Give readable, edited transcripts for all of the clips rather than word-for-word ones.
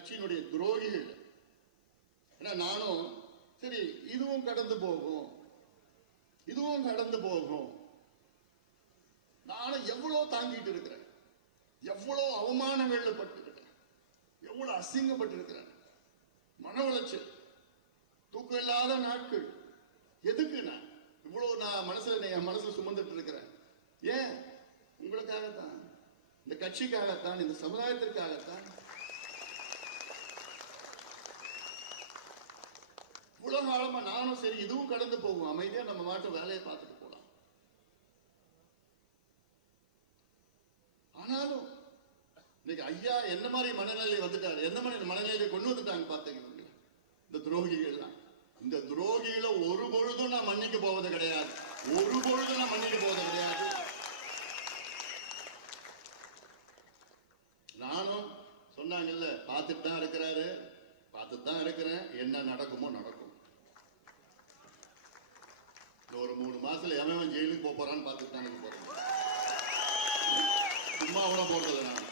கட்சியினுடைய துரோகிகள். ஏன்னா நானும் சரி இதுவும் கடந்து போகும், இதுவும் கடந்து போகும். நானும் எவ்வளவு தாங்கிட்டு இருக்கிறேன், எவ்வளவு அவமானங்கள்ல பட்டிருக்கிறேன், எவ்வளவு அசிங்கப்பட்டு இருக்கிறேன், மன உளைச்சல், தூக்கம் இல்லாத நாட்கள். எதுக்கு நான் இவ்வளவு என் மனசுல சுமந்துட்டு இருக்கிறேன்? ஏன்? உங்களுக்காகத்தான், இந்த கட்சிக்காகத்தான், இந்த சமுதாயத்திற்காகத்தான். இவ்வளவு காலமா நானும் சரி இதுவும் கடந்து போகும், அமைதியா நம்ம மாட்டு வேலையை பார்த்துட்டு போலாம். ஆனாலும் இன்னைக்கு ஐயா என்ன மாதிரி மனநிலை வந்துட்டாரு, என்ன மாதிரி மனநிலையை கொண்டு வந்துட்டாங்க பாத்தீங்க இந்த துரோகிகள். இந்த துரோகிகளை ஒரு பொழுதும் நான் மன்னிக்க போவது கிடையாது, ஒரு பொழுதும் நான் மன்னிக்க போவது கிடையாது. நானும் சொன்னாங்கல்ல, பார்த்துட்டு தான் இருக்கிறாரு, பார்த்துட்டு தான் இருக்கிறேன், என்ன நடக்குமோ நடக்கும். ஒரு 3 மாசத்துல எவன் ஜெயிலுக்கு போறான்னு பார்த்துட்டு தான் எனக்கு போறேன். சும்மா கூட போடுறது நான்.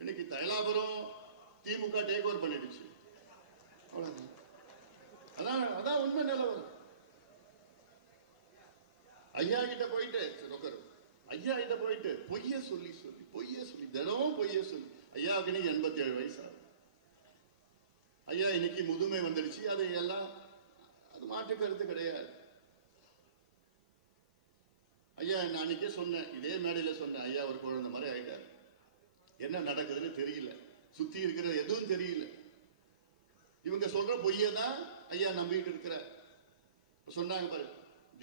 இன்னைக்கு தைலாபுரம் திமுக டேக் ஓவர் பண்ணிடுச்சு. அதான் உண்மை நிலவரம். ஐயா கிட்ட போயிட்டு ஐயா கிட்ட போயிட்டு பொய்ய சொல்லி தினமும் பொய்ய சொல்லி ஐயாவுக்கு இன்னைக்கு 87 வயசு. ஐயா இன்னைக்கு முதுமை வந்துடுச்சு, அது எல்லாம் அது மாற்று கருத்து கிடையாது. ஐயா நான் அன்னைக்கே சொன்னேன், இதே மேடையில சொன்னேன், ஐயா ஒரு குழந்தை மாதிரி ஆயிட்டாரு, என்ன நடக்குதுன்னு தெரியல, சுத்தி இருக்கிறது எதுவும் தெரியல. இவங்க சொல்ற பொய்யதான் ஐயா நம்பிட்டு இருக்கிற. சொன்னாங்க பாரு,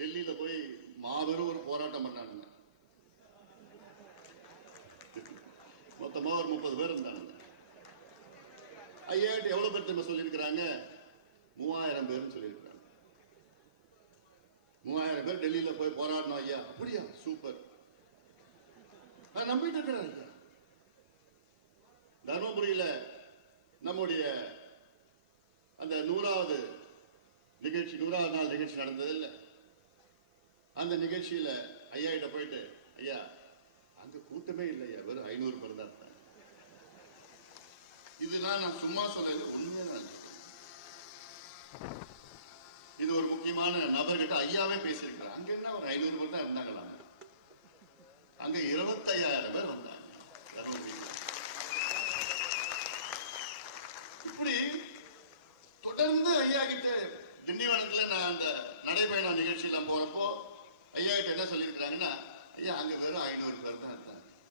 டெல்லியில போய் மாபெரும் ஒரு போராட்டம் பண்ணானுங்க, மொத்தமா ஒரு 30 பேர் இருந்தானுங்க. ஐயா எவ்வளவு பேர் நம்ம சொல்லியிருக்கிறாங்க? 3000 பேர் சொல்லியிருக்கிறாங்க. 3000 பேர் டெல்லியில போய் போராடணும். ஐயா அப்படியா, சூப்பர், நான் நம்பிட்டு இருக்கிறேன். ஐயா தர்மபுரியில நம்முடைய அந்த 100வது நாள் நிகழ்ச்சி நடந்தது இல்ல, அந்த நிகழ்ச்சியில ஐயா கிட்ட போயிட்டு, ஐயா அங்க கூட்டமே இல்லையா, வெறும் 500 பேர் தான். இதுதான் நான் சும்மா சொல்றது, உண்மையா. இது ஒரு முக்கியமான நபர்கிட்ட ஐயாவே பேசியிருக்கிறார். அங்க என்ன ஒரு 500 பேர் தான் இருந்தாங்களா, அங்க 25,000 பேர் வந்தாங்க. இப்படி தொடர்ந்து ஐயா கிட்ட திண்டிவனத்துல நான் அந்த நடைபயணம் நிகழ்ச்சியெல்லாம் போறப்போ ஐயா கிட்ட என்ன சொல்லியிருக்கிறாங்கன்னா, ஐயா அங்க வெறும் 500 பேர் தான் இருந்தாங்க.